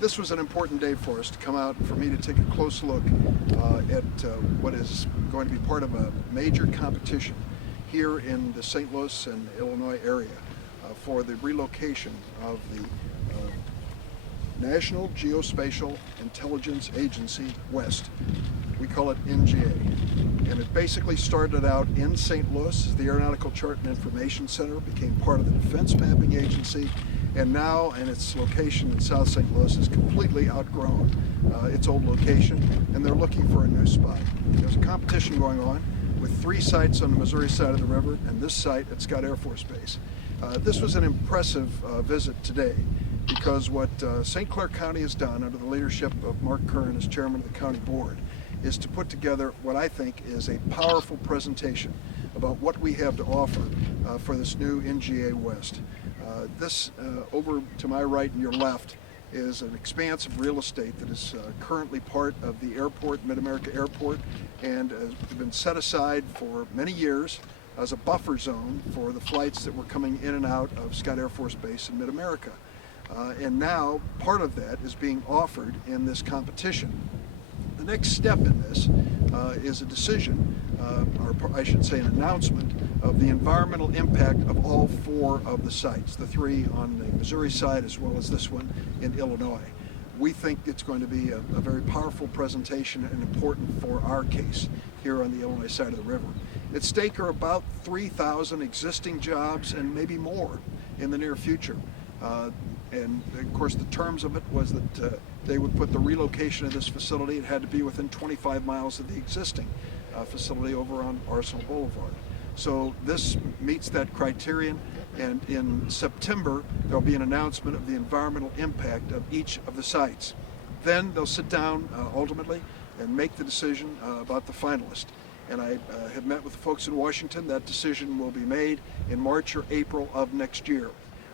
This was an important day for us to come out and for me to take a close look at what is going to be part of a major competition here in the St. Louis and Illinois area for the relocation of the National Geospatial-Intelligence Agency West. We call it NGA. And it basically started out in St. Louis. The Aeronautical Chart and Information Center became part of the Defense Mapping Agency, and now in its location in South St. Louis is completely outgrown its old location, and they're looking for a new spot. There's a competition going on with 3 sites on the Missouri side of the river and this site at Scott Air Force Base. This was an impressive visit today, because what St. Clair County has done under the leadership of Mark Curran as chairman of the county board is to put together what I think is a powerful presentation about what we have to offer for this new NGA West. This over to my right and your left is an expanse of real estate that is currently part of the airport, Mid-America Airport, and has been set aside for many years as a buffer zone for the flights that were coming in and out of Scott Air Force Base in Mid-America. And now part of that is being offered in this competition. The next step in this is a decision, or I should say an announcement, of the environmental impact of all 4 of the sites, the 3 on the Missouri side as well as this one in Illinois. We think it's going to be a very powerful presentation and important for our case here on the Illinois side of the river. At stake are about 3,000 existing jobs and maybe more in the near future. And of course the terms of it was that they would put the relocation of this facility, it had to be within 25 miles of the existing facility over on Arsenal Boulevard. So this meets that criterion, and in September there'll be an announcement of the environmental impact of each of the sites. Then they'll sit down ultimately and make the decision about the finalist. And I have met with the folks in Washington. That decision will be made in March or April of next year.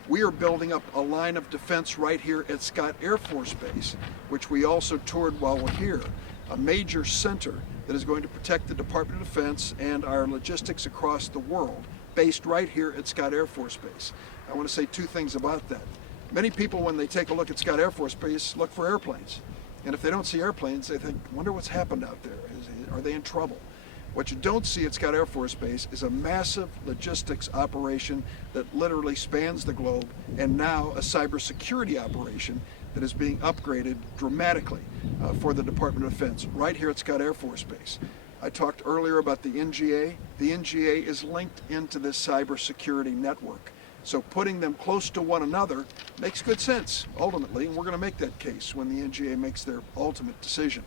We are building up a line of defense right here at Scott Air Force Base, which we also toured while we're here, a major center that is going to protect the Department of Defense and our logistics across the world, based right here at Scott Air Force Base. I want to say 2 things about that. Many people, when they take a look at Scott Air Force Base, look for airplanes. And if they don't see airplanes, they think, wonder what's happened out there. Are they in trouble? What you don't see at Scott Air Force Base is a massive logistics operation that literally spans the globe, and now a cybersecurity operation that is being upgraded dramatically for the Department of Defense right here at Scott Air Force Base. I talked earlier about the NGA. The NGA is linked into this cybersecurity network. So putting them close to one another makes good sense, ultimately, and we're going to make that case when the NGA makes their ultimate decision.